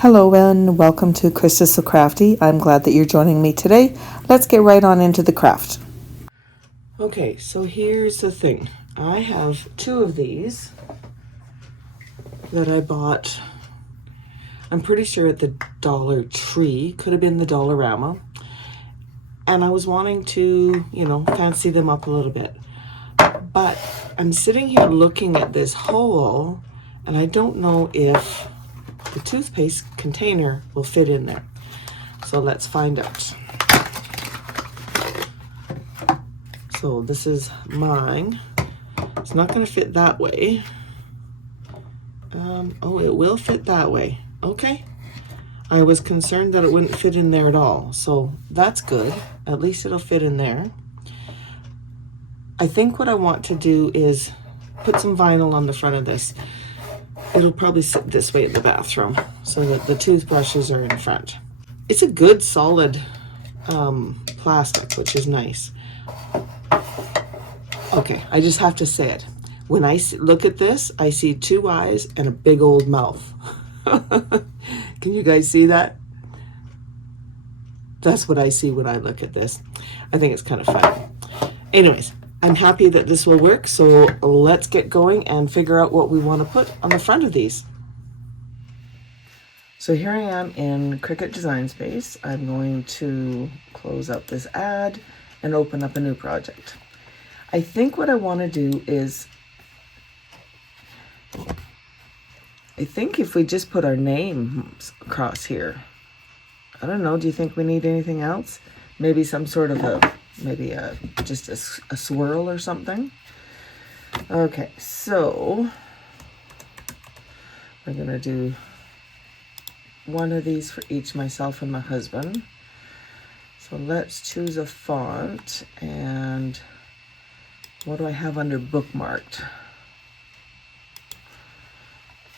Hello and welcome to Krista So Crafty. I'm glad that you're joining me today. Let's get right on into the craft. Okay, so here's the thing. I have two of these that I bought, I'm pretty sure at the Dollar Tree, could have been the Dollarama. And I was wanting to, fancy them up a little bit. But I'm sitting here looking at this hole and I don't know if the toothpaste container will fit in there. So let's find out. So this is mine. It's not going to fit that way. Oh, it will fit that way. Okay. I was concerned that it wouldn't fit in there at all. So that's good. At least it'll fit in there. I think what I want to do is put some vinyl on the front of this. It'll probably sit this way in the bathroom so that the toothbrushes are in front. It's a good solid plastic, which is nice. Okay, I just have to say it. When I look at this, I see two eyes and a big old mouth. Can you guys see that? That's what I see when I look at this. I think it's kind of fun. Anyways, I'm happy that this will work, so let's get going and figure out what we want to put on the front of these. So here I am in Cricut Design Space. I'm going to close up this ad and open up a new project. I think what I want to do is, I think if we just put our names across here, I don't know, do you think we need anything else? Maybe some sort of just a swirl or something? Okay, so we're gonna do one of these for each, myself and my husband. So let's choose a font, and what do I have under bookmarked?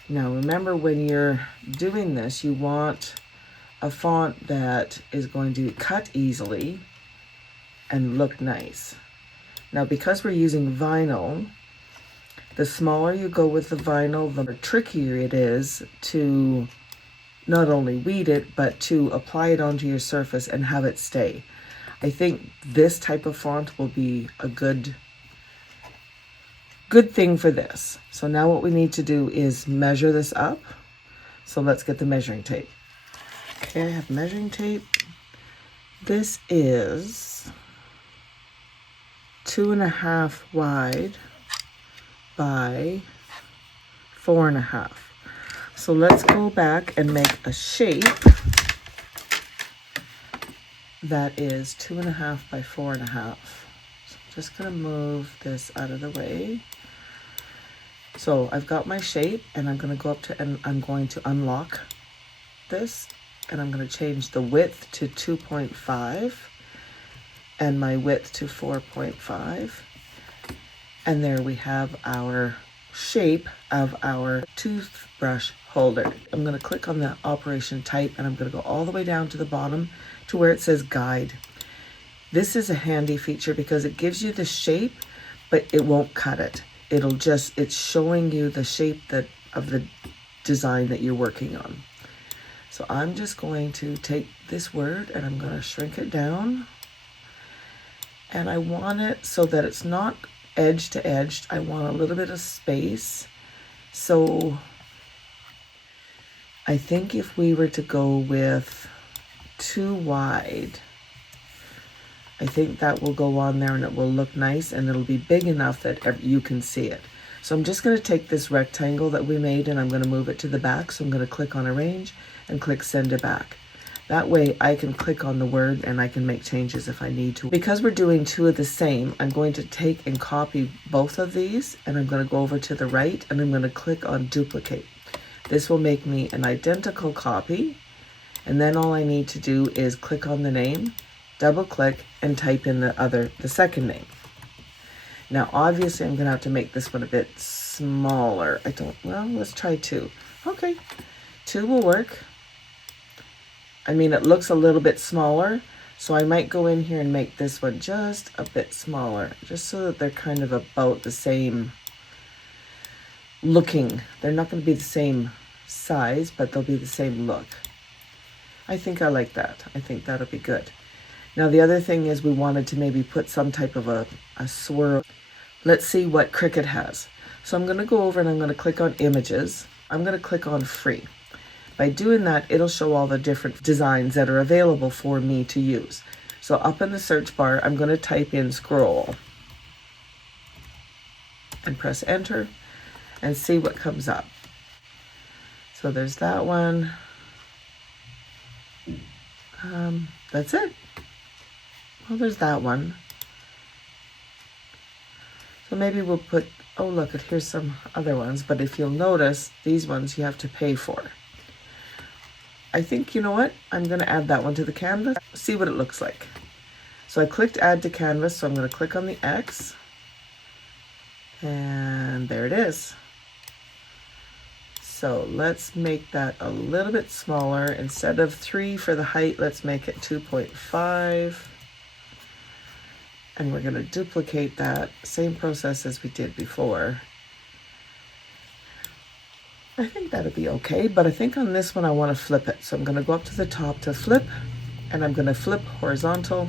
Now remember, when you're doing this, you want a font that is going to cut easily and look nice. Now because we're using vinyl, the smaller you go with the vinyl, the trickier it is to not only weed it, but to apply it onto your surface and have it stay. I think this type of font will be a good thing for this. So now what we need to do is measure this up. So let's get the measuring tape. Okay, I have measuring tape. This is 2.5 wide by 4.5. So let's go back and make a shape that is 2.5 by 4.5. So I'm just gonna move this out of the way. So I've got my shape, and I'm gonna go up to, and I'm going to unlock this, and I'm gonna change the width to 2.5 and my width to 4.5. And there we have our shape of our toothbrush holder. I'm going to click on the operation type, and I'm going to go all the way down to the bottom to where it says guide. This is a handy feature because it gives you the shape, but it won't cut it. It's showing you the shape of the design that you're working on. So I'm just going to take this word and I'm going to shrink it down. And I want it so that it's not edge to edge. I want a little bit of space. So I think if we were to go with 2 wide, I think that will go on there and it will look nice, and it'll be big enough that you can see it. So I'm just going to take this rectangle that we made and I'm going to move it to the back. So I'm going to click on arrange and click send it back. That way I can click on the word and I can make changes if I need to. Because we're doing 2 of the same, I'm going to take and copy both of these, and I'm going to go over to the right and I'm going to click on duplicate. This will make me an identical copy, and then all I need to do is click on the name, double click, and type in the second name. Now obviously I'm going to have to make this one a bit smaller. Let's try 2. Okay, 2 will work. I mean, it looks a little bit smaller, so I might go in here and make this one just a bit smaller, just so that they're kind of about the same looking. They're not going to be the same size, but they'll be the same look. I think I like that. I think that'll be good. Now the other thing is we wanted to maybe put some type of a swirl. Let's see what Cricut has. So I'm going to go over and I'm going to click on images. I'm going to click on free. By doing that, it'll show all the different designs that are available for me to use. So up in the search bar, I'm going to type in scroll and press enter and see what comes up. So there's that one. That's it. Well, there's that one. So maybe we'll put, oh look, here's some other ones, but if you'll notice, these ones you have to pay for. I think, you know what? I'm going to add that one to the canvas, see what it looks like. So I clicked add to canvas, so I'm going to click on the X. And there it is. So let's make that a little bit smaller. Instead of 3 for the height, let's make it 2.5. And we're going to duplicate that, same process as we did before. I think that'll be okay, but I think on this one I want to flip it. So I'm going to go up to the top to flip, and I'm going to flip horizontal,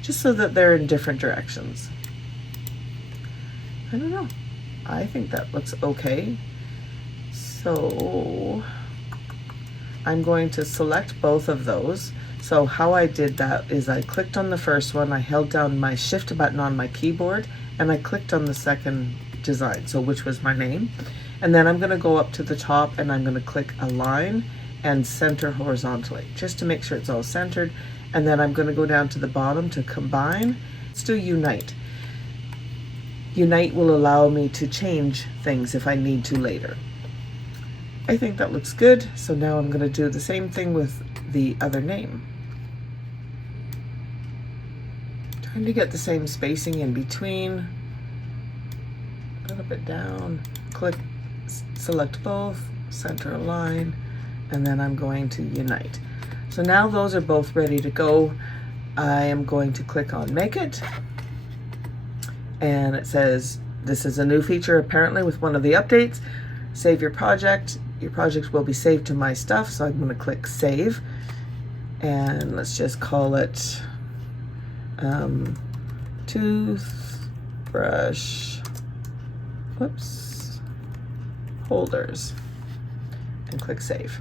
just so that they're in different directions. I don't know. I think that looks okay. So I'm going to select both of those. So how I did that is I clicked on the first one, I held down my shift button on my keyboard, and I clicked on the second design, so which was my name. And then I'm going to go up to the top and I'm going to click align and center horizontally, just to make sure it's all centered. And then I'm going to go down to the bottom to combine. Let's do unite. Unite will allow me to change things if I need to later. I think that looks good. So now I'm going to do the same thing with the other name. Trying to get the same spacing in between. A little bit down. Click, select both, center align, and then I'm going to unite. So now those are both ready to go. I am going to click on make it. And it says, this is a new feature apparently with one of the updates. Save your project. Your project will be saved to my stuff. So I'm going to click save. And let's just call it toothbrush, whoops, holders, and click save.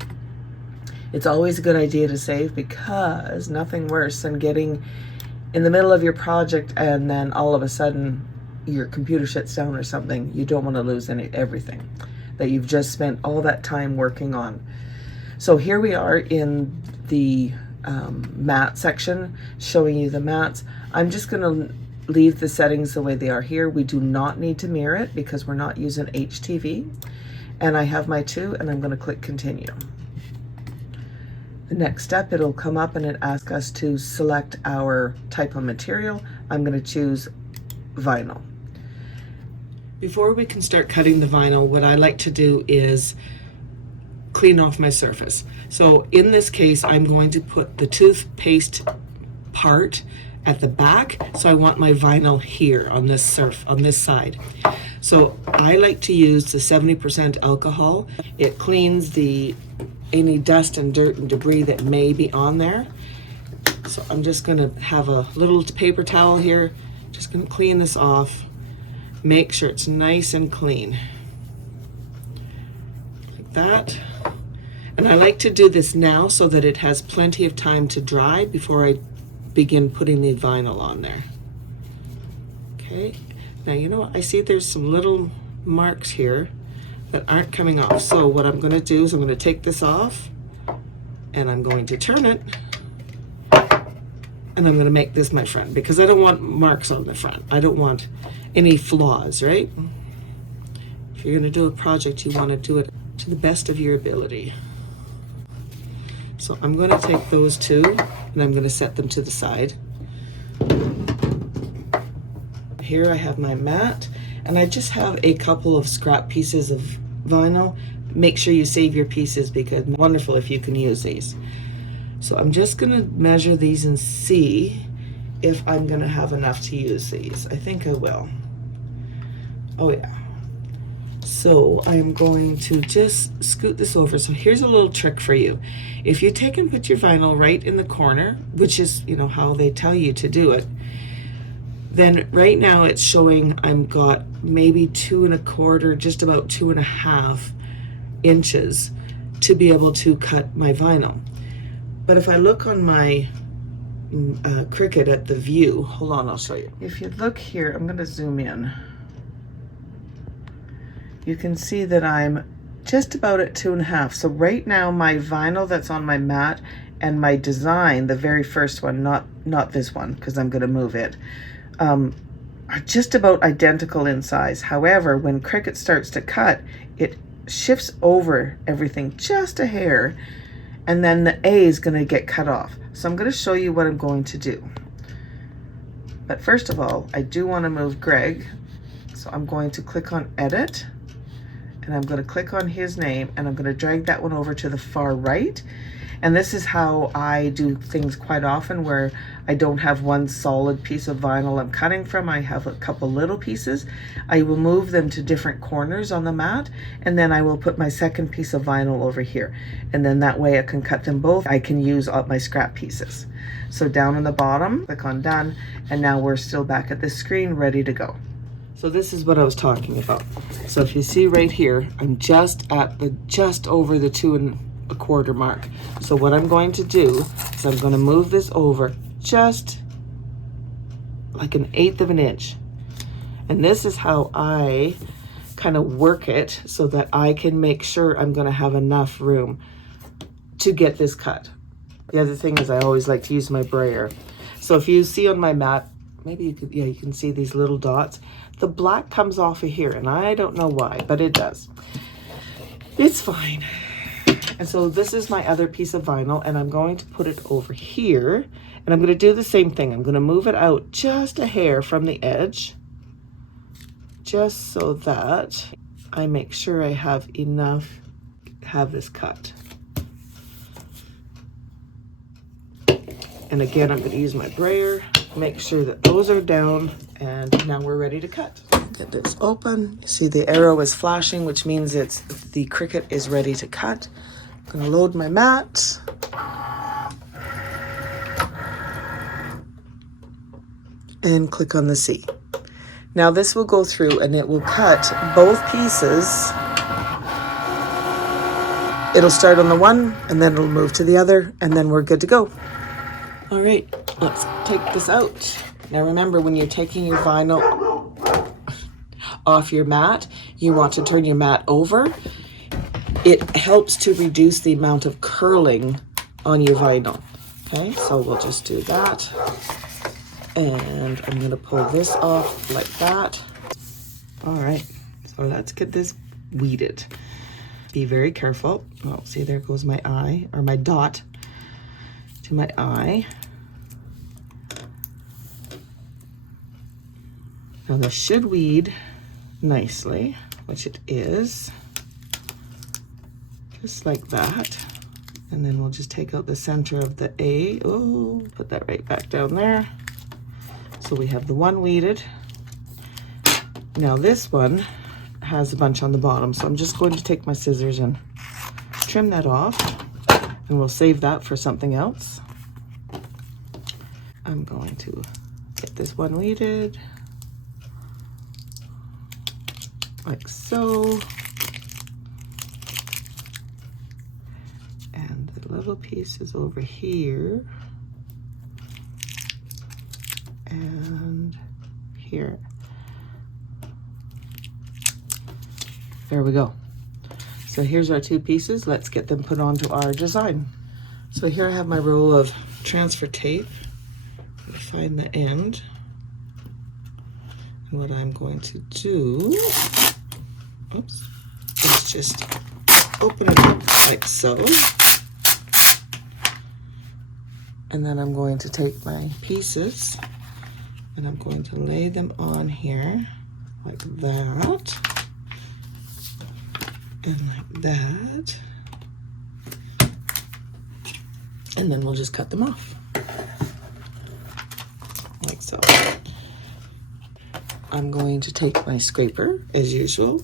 It's always a good idea to save, because nothing worse than getting in the middle of your project and then all of a sudden your computer shuts down or something. You don't want to lose everything that you've just spent all that time working on. So here we are in the mat section, showing you the mats. I'm just going to leave the settings the way they are here. We do not need to mirror it because we're not using HTV. And I have my 2, and I'm going to click continue. The next step, it'll come up and it asks us to select our type of material. I'm going to choose vinyl. Before we can start cutting the vinyl, what I like to do is clean off my surface. So in this case, I'm going to put the toothpaste part at the back. So I want my vinyl here on this side. So I like to use the 70% alcohol. It cleans any dust and dirt and debris that may be on there. So I'm just gonna have a little paper towel here. Just gonna clean this off. Make sure it's nice and clean. Like that. And I like to do this now so that it has plenty of time to dry before I begin putting the vinyl on there. Okay, now you know what? I see there's some little marks here that aren't coming off. So what I'm going to do is I'm going to take this off and I'm going to turn it, and I'm going to make this my front because I don't want marks on the front. I don't want any flaws, right? If you're going to do a project, you want to do it to the best of your ability. So I'm going to take those 2 and I'm going to set them to the side. Here I have my mat, and I just have a couple of scrap pieces of vinyl. Make sure you save your pieces because it's wonderful if you can use these. So I'm just going to measure these and see if I'm going to have enough to use these. I think I will. Oh yeah. So I'm going to just scoot this over. So here's a little trick for you. If you take and put your vinyl right in the corner, which is, you know, how they tell you to do it, then right now it's showing I'm got maybe 2 1/4, just about 2 1/2 inches to be able to cut my vinyl. But if I look on my Cricut at the view, hold on, I'll show you. If you look here, I'm gonna zoom in. You can see that I'm just about at 2 1/2. So right now my vinyl that's on my mat and my design, the very first one, not this one, because I'm gonna move it, are just about identical in size. However, when Cricut starts to cut, it shifts over everything just a hair, and then the A is gonna get cut off. So I'm gonna show you what I'm going to do. But first of all, I do wanna move Greg. So I'm going to click on Edit, and I'm going to click on his name, and I'm going to drag that one over to the far right. And this is how I do things quite often, where I don't have one solid piece of vinyl I'm cutting from. I have a couple little pieces. I will move them to different corners on the mat, and then I will put my second piece of vinyl over here. And then that way I can cut them both. I can use all my scrap pieces. So down on the bottom, click on Done, and now we're still back at this screen, ready to go. So this is what I was talking about. So if you see right here, I'm just over the 2 1/4 mark. So what I'm going to do is I'm going to move this over just like 1/8 of an inch. And this is how I kind of work it so that I can make sure I'm going to have enough room to get this cut. The other thing is I always like to use my brayer. So if you see on my mat, maybe you could, yeah, you can see these little dots. The black comes off of here, and I don't know why, but it does. It's fine. And so this is my other piece of vinyl, and I'm going to put it over here, and I'm going to do the same thing. I'm going to move it out just a hair from the edge, just so that I make sure I have enough to have this cut. And again, I'm going to use my brayer, make sure that those are down, and now we're ready to cut. Get this open. You see the arrow is flashing, which means the Cricut is ready to cut. I'm going to load my mat. And click on the C. Now this will go through and it will cut both pieces. It'll start on the one and then it'll move to the other, and then we're good to go. All right, let's take this out. Now remember, when you're taking your vinyl off your mat, you want to turn your mat over. It helps to reduce the amount of curling on your vinyl. Okay, so we'll just do that. And I'm gonna pull this off like that. All right, so let's get this weeded. Be very careful. Oh, see, there goes my eye, or my dot to my eye. Now this should weed nicely, which it is, just like that. And then we'll just take out the center of the A. Oh, put that right back down there. So we have the one weeded. Now this one has a bunch on the bottom, so I'm just going to take my scissors and trim that off, and we'll save that for something else. I'm going to get this one weeded, like so. And the little piece is over here and here. There we go. So here's our two pieces. Let's get them put onto our design. So here I have my roll of transfer tape. I'm gonna find the end. And what I'm going to do, oops, is just open it up like so. And then I'm going to take my pieces and I'm going to lay them on here like that. And like that. And then we'll just cut them off. Like so. I'm going to take my scraper, as usual,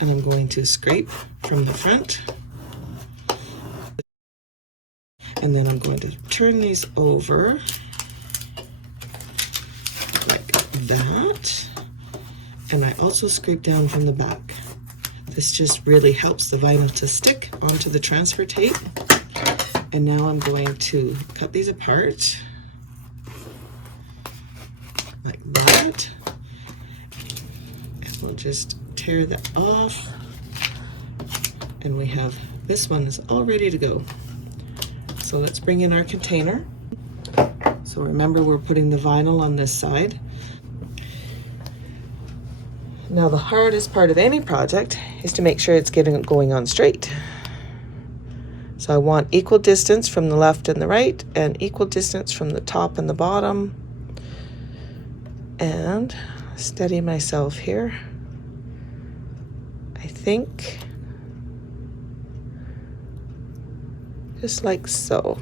And I'm going to scrape from the front. And then I'm going to turn these over like that. And I also scrape down from the back. This just really helps the vinyl to stick onto the transfer tape. And now I'm going to cut these apart like that. And we'll just tear that off. And we have, this one is all ready to go. So let's bring in our container. So remember, we're putting the vinyl on this side. Now the hardest part of any project is to make sure it's going on straight. So I want equal distance from the left and the right, and equal distance from the top and the bottom. And steady myself here. I think just like so.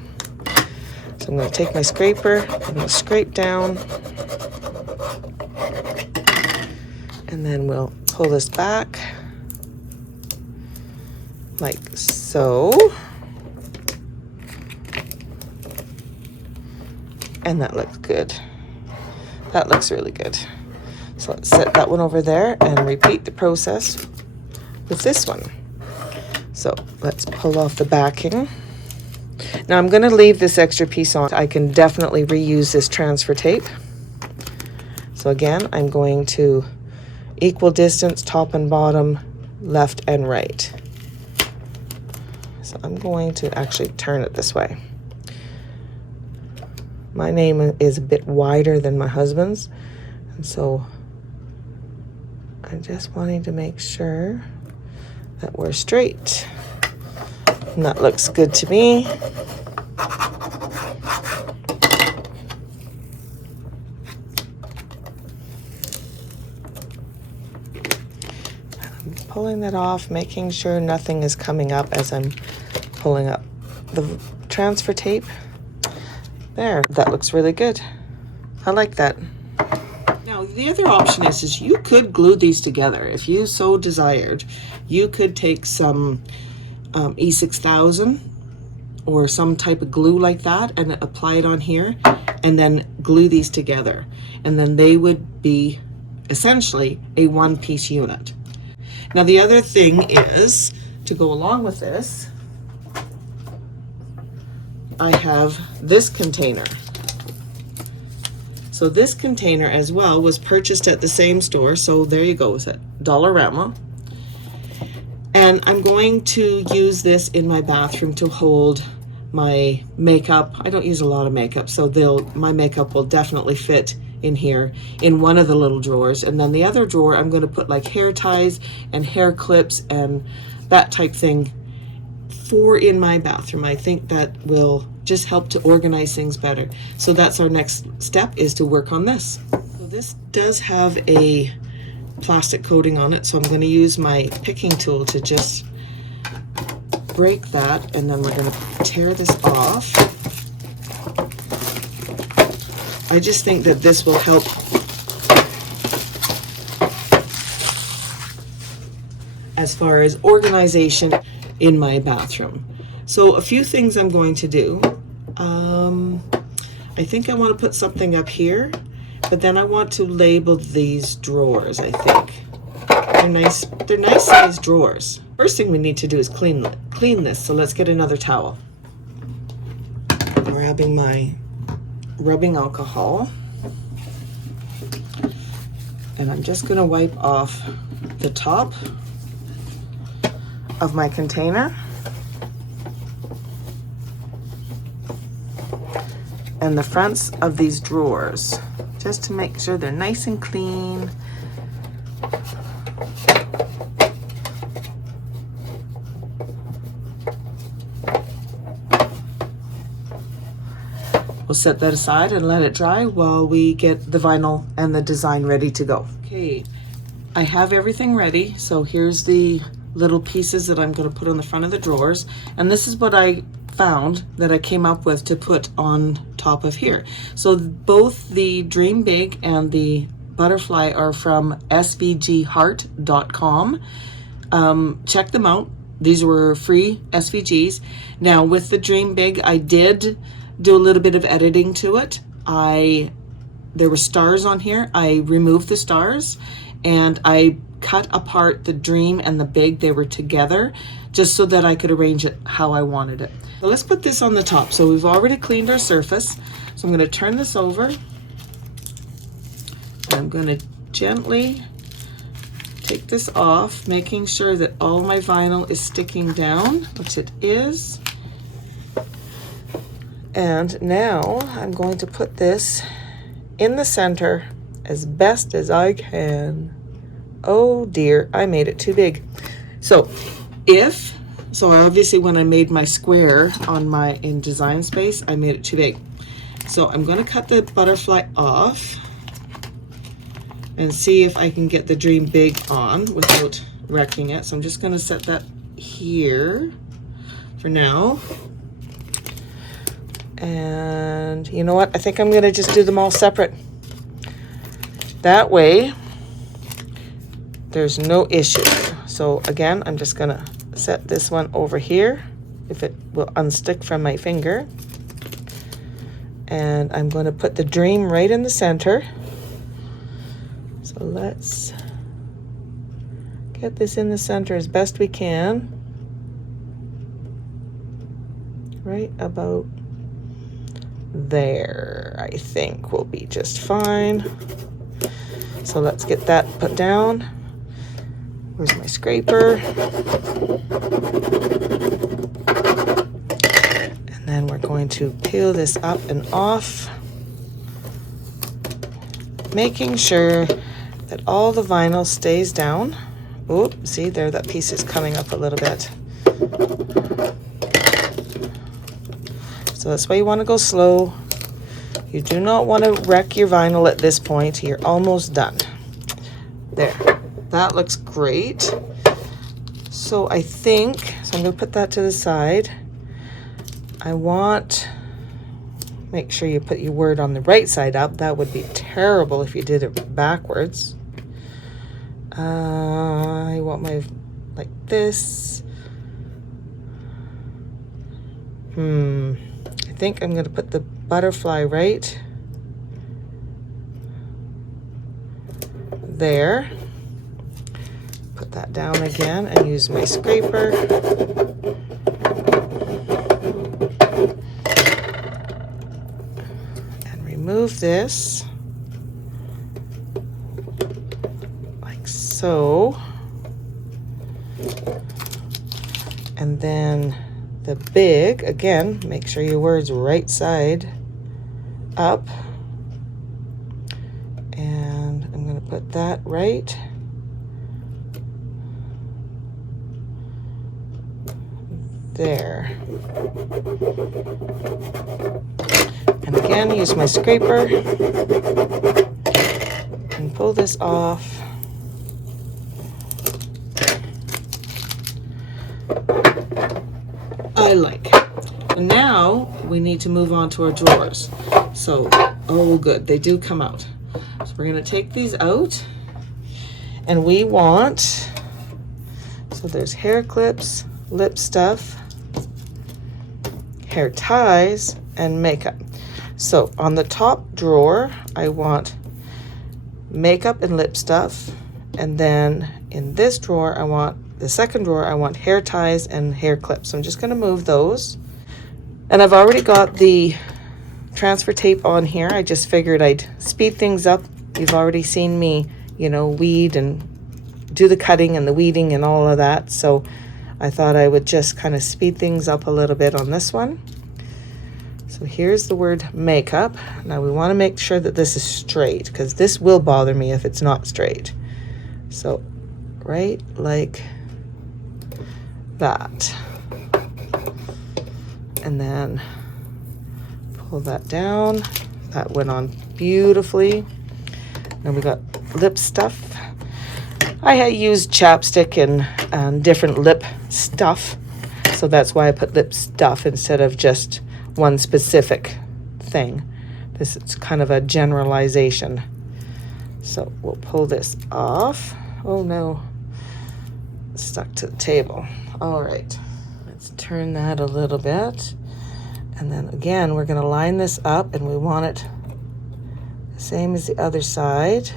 So I'm going to take my scraper, I'm going to scrape down, and then we'll pull this back like so. And that looks good. That looks really good. So let's set that one over there and repeat the process with this one. So let's pull off the backing. Now I'm going to leave this extra piece on. I can definitely reuse this transfer tape. So again, I'm going to equal distance, top and bottom, left and right. So I'm going to actually turn it this way. My name is a bit wider than my husband's, and so I'm just wanting to make sure that we're straight. And that looks good to me. I'm pulling that off, making sure nothing is coming up as I'm pulling up the transfer tape. There, that looks really good. I like that. Now, the other option is you could glue these together. If you so desired, you could take some E6000 or some type of glue like that and apply it on here and then glue these together. And then they would be essentially a one-piece unit. Now, the other thing is, to go along with this, I have this container. So this container as well was purchased at the same store. So there you go, it's at Dollarama. And I'm going to use this in my bathroom to hold my makeup. I don't use a lot of makeup, so my makeup will definitely fit in here in one of the little drawers. And then the other drawer, I'm going to put like hair ties and hair clips and that type thing for in my bathroom. I think that will just help to organize things better. So that's our next step, is to work on this. So this does have a plastic coating on it, so I'm going to use my picking tool to just break that, and then we're going to tear this off. I just think that this will help as far as organization in my bathroom. So a few things I'm going to do. I think I want to put something up here, but then I want to label these drawers. I think they're nice sized drawers. First thing we need to do is clean this. So let's get another towel. Grabbing my rubbing alcohol, and I'm just going to wipe off the top of my container and the fronts of these drawers, just to make sure they're nice and clean. We'll set that aside and let it dry while we get the vinyl and the design ready to go. Okay, I have everything ready. So here's the little pieces that I'm going to put on the front of the drawers. And this is what I found that I came up with to put on top of here. So both the Dream Big and the butterfly are from svgheart.com. check them out. These were free SVGs. Now with the Dream Big, I did do a little bit of editing to it. There were stars on here. I removed the stars and I cut apart the Dream and the Big. They were together just so that I could arrange it how I wanted it. So let's put this on the top. So we've already cleaned our surface. So I'm going to turn this over. I'm going to gently take this off, making sure that all my vinyl is sticking down, which it is. And now I'm going to put this in the center as best as I can. Oh dear, I made it too big. So obviously when I made my square in Design Space, I made it too big. So I'm going to cut the butterfly off and see if I can get the Dream Big on without wrecking it. So I'm just going to set that here for now. And you know what? I think I'm going to just do them all separate. That way, there's no issue. So again, I'm just going to set this one over here, if it will unstick from my finger. And I'm going to put the Dream right in the center. So let's get this in the center as best we can. Right about there, I think will be just fine. So let's get that put down. Where's my scraper? And then we're going to peel this up and off, making sure that all the vinyl stays down. Oop, see there, that piece is coming up a little bit. So that's why you want to go slow. You do not want to wreck your vinyl at this point. You're almost done. There, that looks great. So I think, so I'm going to put that to the side. Make sure you put your word on the right side up. That would be terrible if you did it backwards. I want my, like this. I think I'm going to put the butterfly right there. Put that down again and use my scraper. And remove this. Like so. And then the Big, again, make sure your word's right side up. And I'm going to put that right there. And again, use my scraper and pull this off. I like it. And now we need to move on to our drawers. So, oh good, they do come out. So we're going to take these out, and we want, so there's hair clips, lip stuff, hair ties, and makeup. So on the top drawer, I want makeup and lip stuff, and then in this drawer, the second drawer, I want hair ties and hair clips. So I'm just going to move those. And I've already got the transfer tape on here. I just figured I'd speed things up. You've already seen me, weed and do the cutting and the weeding and all of that. So I thought I would just kind of speed things up a little bit on this one. So here's the word makeup. Now we want to make sure that this is straight, because this will bother me if it's not straight. So right like that. And then pull that down. That went on beautifully. Now we got lip stuff. I had used chapstick and different lip stuff, so that's why I put lip stuff instead of just one specific thing. This is kind of a generalization. So we'll pull this off. Oh no. stuck to the table. All right, let's turn that a little bit. And then again, we're gonna line this up and we want it the same as the other side,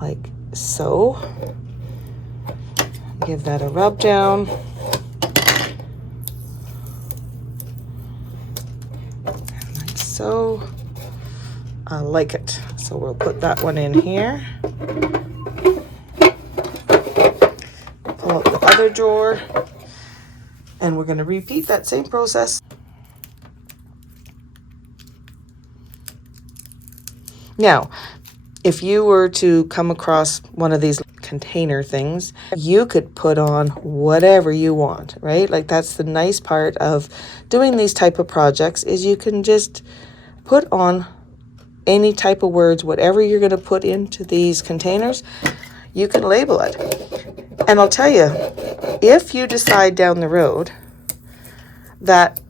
like so. Give that a rub down. Like so. I like it. So we'll put that one in here. Pull out the other drawer. And we're going to repeat that same process. Now, if you were to come across one of these container things, you could put on whatever you want, right? Like that's the nice part of doing these type of projects is you can just put on any type of words, whatever you're going to put into these containers, you can label it. And I'll tell you, if you decide down the road that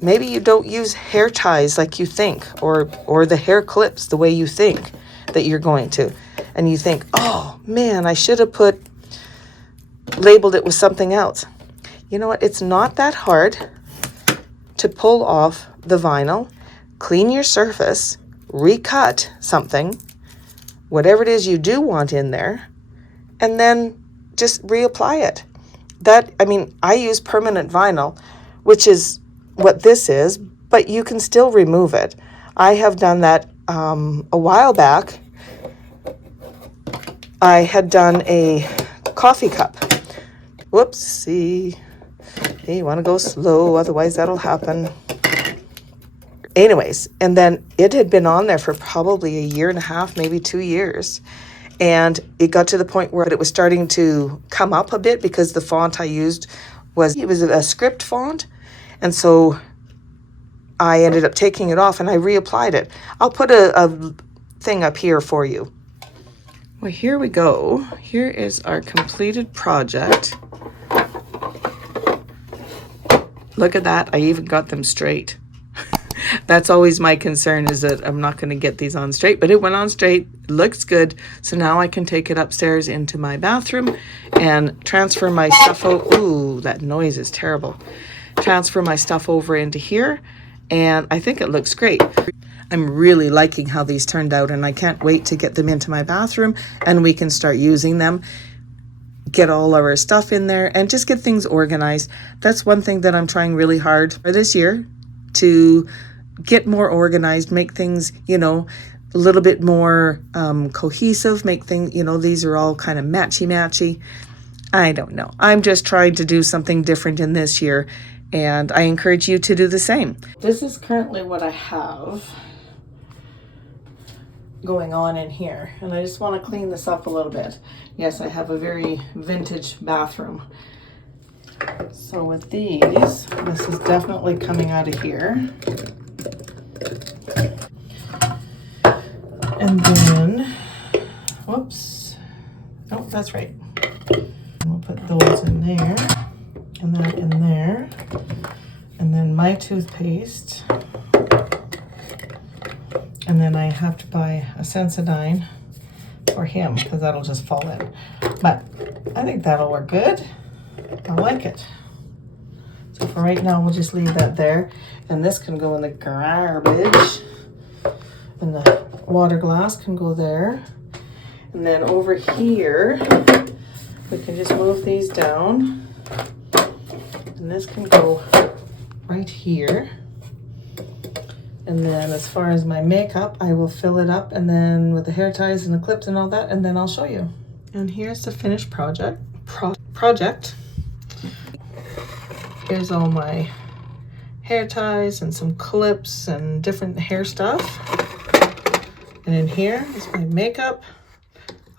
maybe you don't use hair ties like you think, or the hair clips the way you think that you're going to, and you think, oh man, I should have labeled it with something else. You know what? It's not that hard to pull off the vinyl, clean your surface, recut something, whatever it is you do want in there, and then just reapply it. I use permanent vinyl, which is what this is, but you can still remove it. I have done that a while back. I had done a coffee cup. Whoopsie. Hey, you want to go slow, otherwise that'll happen. Anyways, and then it had been on there for probably a year and a half, maybe 2 years. And it got to the point where it was starting to come up a bit because the font I used was a script font. And so I ended up taking it off and I reapplied it. I'll put a thing up here for you. Well, here we go. Here is our completed project. Look at that. I even got them straight. That's always my concern, is that I'm not going to get these on straight, but it went on straight. It looks good. So now I can take it upstairs into my bathroom and transfer my stuff. Ooh, that noise is terrible. Transfer my stuff over into here, and I think it looks great. I'm really liking how these turned out, and I can't wait to get them into my bathroom and we can start using them, get all our stuff in there, and just get things organized. That's one thing that I'm trying really hard for this year, to get more organized, make things, a little bit more cohesive, make things, these are all kind of matchy-matchy. I don't know. I'm just trying to do something different in this year, and I encourage you to do the same. This is currently what I have going on in here, and I just want to clean this up a little bit. Yes, I have a very vintage bathroom. So with these, this is definitely coming out of here. And then, whoops, oh, that's right. We'll put those in there, and that in there, and then my toothpaste. And then I have to buy a Sensodyne for him because that'll just fall in. But I think that'll work good. I like it. So for right now, we'll just leave that there. And this can go in the garbage. And the water glass can go there. And then over here, we can just move these down. And this can go right here. And then as far as my makeup, I will fill it up, and then with the hair ties and the clips and all that, and then I'll show you. And here's the finished project. Here's all my hair ties and some clips and different hair stuff. And in here is my makeup,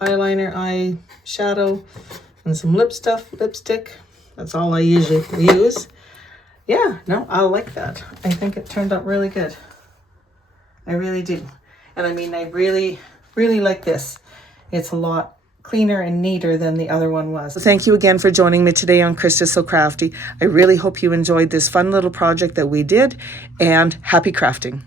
eyeliner, eyeshadow, and some lipstick. That's all I usually use. Yeah, no, I like that. I think it turned out really good. I really do. And I mean, I really, really like this. It's a lot cleaner and neater than the other one was. So thank you again for joining me today on Krista's So Crafty. I really hope you enjoyed this fun little project that we did, and happy crafting.